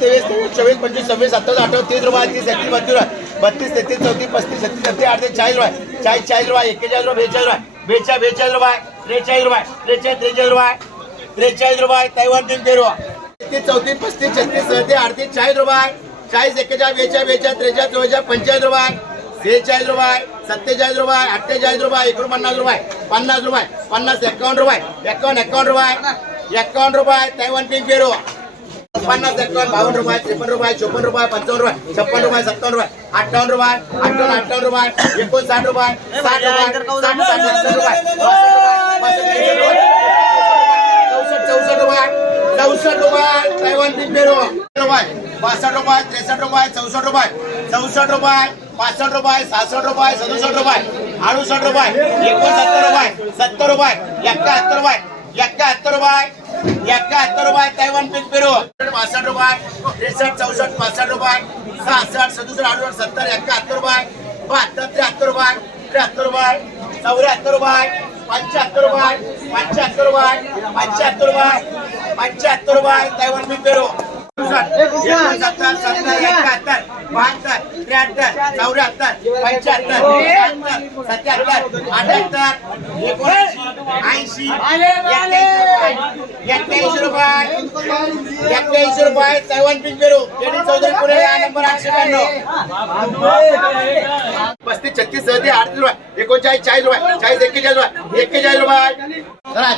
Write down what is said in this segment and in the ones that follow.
तेवीस तेवीस चोवीस पंचवीस सव्वीस सत्तावीस अठ्ठावीस तीस रुपये तीस एकतीस बत्तीस रुपये बत्तीस तेहतीस चौतीस पस्तीस छत्तीस छत्तीस अडतीस चाळीस रुपये चाळीस चाळीस रुपये एक्केचाळीस रुपये बेचाळीस रुपये बेचा बेचाळीस रुपये त्रेचाळीस रुपये त्रेचाळीस त्रेचाळीस रुपये त्रेचाळीस रुपये तैवान तीन पेरू तेहतीस चौतीस पस्तीस छत्तीस सत्तीस अडतीस चाळीस रुपये चाळीस एक्केचाळीस बेचाळीस बेचाळीस त्रेचाळीस चौवेचाळीस पंचेचाळीस रुपये सेहेचाळीस रुपये सत्तेचाळीस रुपये अठ्ठेचाळीस रुपये एकोणपन्नास रुपये पन्नास रुपये पन्नास एकावन्न रुपये एकावन्न एकावन्न रुपये एकावन्न रुपये तैवान तीन पेरू पन्नास एकावन्न बावन्न रुपये त्रेपन्न रुपये चोपन्न रुपये पंचावन्न रुपये छप्पन रुपये सत्तावन्न रुपये अठ्ठावन्न रुपये अठ्ठावन्न अठ्ठावन्न रुपये एकोणसाठ रुपये साठ रुपये साठ रुपये चौसष्ट चौसष्ट रुपये चौसष्ट रुपये पिंक पेरू रुपये बासष्ट रुपये त्रेसष्ट रुपये चौसष्ट रुपये चौसष्ट रुपये पासष्ट रुपये सहासष्ट रुपये सदुसष्ट रुपये अडुसष्ट रुपये एकोणसत्तर रुपये सत्तर रुपये एकाहत्तर रुपये एकाहत्तर रुपये एकाहत्तर रुपये तैवान पीक पेरू पासष्ट रुपये त्रेसष्ट चौसष्ट पासष्ट रुपये सहासष्ट सदुसष्ट अडुसष्ट सत्तर एकाहत्तर रुपये बहात्तर त्र्याहत्तर रुपये त्र्याहत्तर रुपये चौऱ्याहत्तर रुपये पंच्याहत्तर रुपये पंच्याहत्तर रुपये पंच्याहत्तर रुपये पंच्याहत्तर रुपये तैवान पीक पेरू एकोणसत्तर सत्तर एकाहत्तर बहात्तर त्र्याहत्तर चौऱ्याहत्तर पंच्याहत्तर शहात्तर सत्याहत्तर अठ्याहत्तर एकोणऐंशी ऐंशी एक्क्याऐंशी रुपये एक्क्याऐंशी रुपये तैवान पिंक पेरू केडी चौधरी पुणे या नंबर आठशे ब्याण्णव. पस्तीस छत्तीस सदतीस अडतीस रुपये एकोणचाळीस चाळीस रुपये चाळीस एक्केचाळीस रुपये एक्केचाळीस रुपये.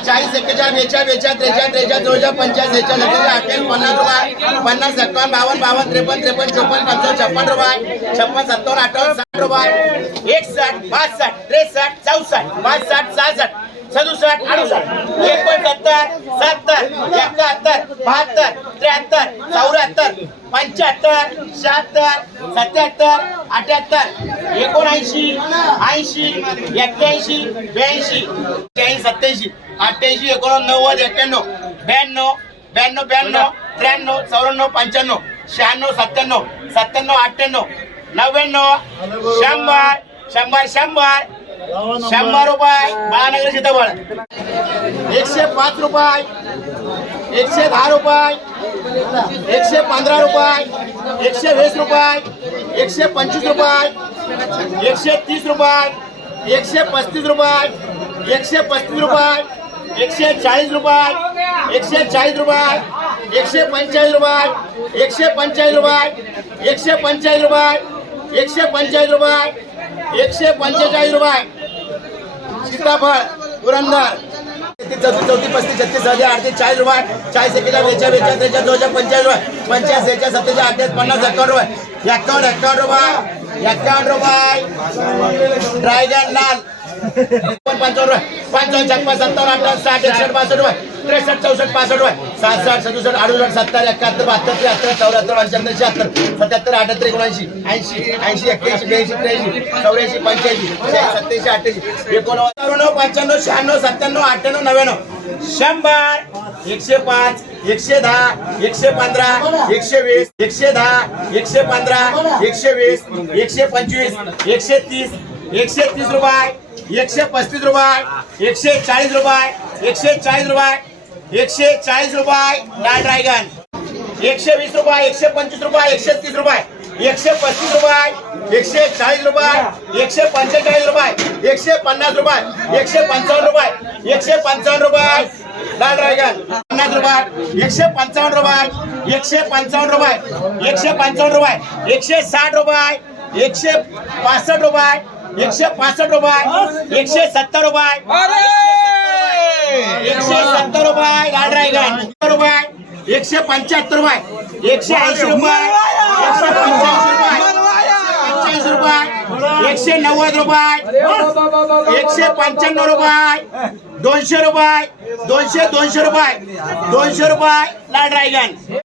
चाळीस एक्केचाळीस बेचाळीस बेचाळीस त्रेचाळीस त्रेचाळीस चौचाळीस पंचाळीस सेहेचाळीस अठ्ठावीस पन्नास रुपये. पन्नास एकावन्न बावन्न बावन्न त्रेपन्न त्रेपन्न चोपन्न पंचावन्न छप्पन रुपये छप्पन सत्तावन्न अठ्ठावन्न साठ रुपये एकसष्ट बासष्ट त्रेसष्ट चौसष्ट बासष्ट सहासष्ट सदुसष्ट अडुसष्ट एकोणसत्तर सत्तर एकाहत्तर बहात्तर त्र्याहत्तर चौऱ्याहत्तर पंच्याहत्तर शहात्तर सत्याहत्तर अठ्याहत्तर एकोणऐंशी ऐंशी एक्क्याऐंशी ब्याऐंशी एक्क्याऐंशी सत्याऐंशी अठ्ठ्याऐंशी एकोणनव्वद एक्क्याण्णव ब्याण्णव ब्याण्णव ब्याण्णव त्र्याण्णव चौऱ्याण्णव पंच्याण्णव शहाण्णव सत्त्याण्णव सत्त्याण्णव अठ्ठ्याण्णव नव्याण्णव शंभर शंभर शंभर शंभर रुपये बाळानगर सीताफळ एकशे पाच रुपये एकशे दहा रुपये एकशे पंधरा रुपये एकशे वीस रुपये एकशे पंचवीस रुपये एकशे तीस रुपये एकशे पस्तीस रुपये एकशे पस्तीस रुपये एकशे चाळीस रुपये एकशे चाळीस रुपये एकशे पंचाळीस रुपये एकशे पंचाळीस रुपये एकशे पंचाळीस रुपये एकशे पंचाळीस रुपये एकशे पंचेचाळीस रुपये. सीताफळ पुरंदर. चौथी चौथी पस्तीस छत्तीस हजार अडतीस चाळीस रुपये चाळीस एकेचाळीस वेच्या वेचा त्रेचाळीस दोनशे पंचाळीस रुपये पंचाळीस सेहेचाळीस सत्तेचाळीस अठ्ठावीस पन्नास एकावन्न रुपये. एकावन्न एकावन्न रुपये एकावन्न रुपये. ड्रायगन लाल पंचावन्न रुपये. पंचावन्न छप्पन सत्तावन्न अठ्ठावन्न साठ एकसठ पासष्ट रुपये. त्रेसष्ट चौसष्ट पासष्ट रुपये. साठ सदुसष्ट अडुसष्ट सत्तर एकाहत्तर बहात्तर त्र्याहत्तर चौऱ्याहत्तर पंच्याहत्तर शहात्तर सत्याहत्तर अठ्याहत्तर एकोणऐंशी ऐंशी ऐंशी एक्क्याऐंशी ब्याऐंशी त्र्याऐंशी चौऱ्याऐंशी पंच्याऐंशी सत्याऐंशी अठ्ठ्याऐंशी एकोणनव्वद पंच्याण्णव शहाण्णव सत्त्याण्णव अठ्ठ्याण्णव नव्याण्णव. शंभर एकशे पाच एकशे दहा एकशे पंधरा एकशे वीस एकशे दहा एकशे पंधरा एकशे वीस एकशे पंचवीस एकशे तीस एकशे तीस रुपये एकशे पस्तीस रुपये एकशे चाळीस रुपये एकशे चाळीस रुपये एकशे चाळीस रुपये लाल ड्रॅगन एकशे वीस रुपये एकशे पंचवीस रुपये एकशे तीस रुपये एकशे पस्तीस रुपये एकशे चाळीस रुपये एकशे पंचेचाळीस रुपये एकशे पन्नास रुपये एकशे पंचावन्न रुपये एकशे पंचावन्न रुपये लाल ड्रॅगन पन्नास रुपये एकशे पंचावन्न रुपये एकशे पंचावन्न रुपये एकशे पंचावन्न रुपये एकशे साठ रुपये एकशे पासष्ट रुपये एकशे पासष्ट रुपये एकशे सत्तर रुपये एकशे सत्तर रुपये लाल ड्रॅगन रुपये एकशे पंच्याहत्तर रुपये एकशे ऐंशी रुपये एकशे पंच्याऐंशी रुपये पंच्याऐंशी रुपये एकशे नव्वद रुपये एकशे पंच्याण्णव रुपये दोनशे रुपये दोनशे दोनशे रुपये दोनशे रुपये लाल ड्रॅगन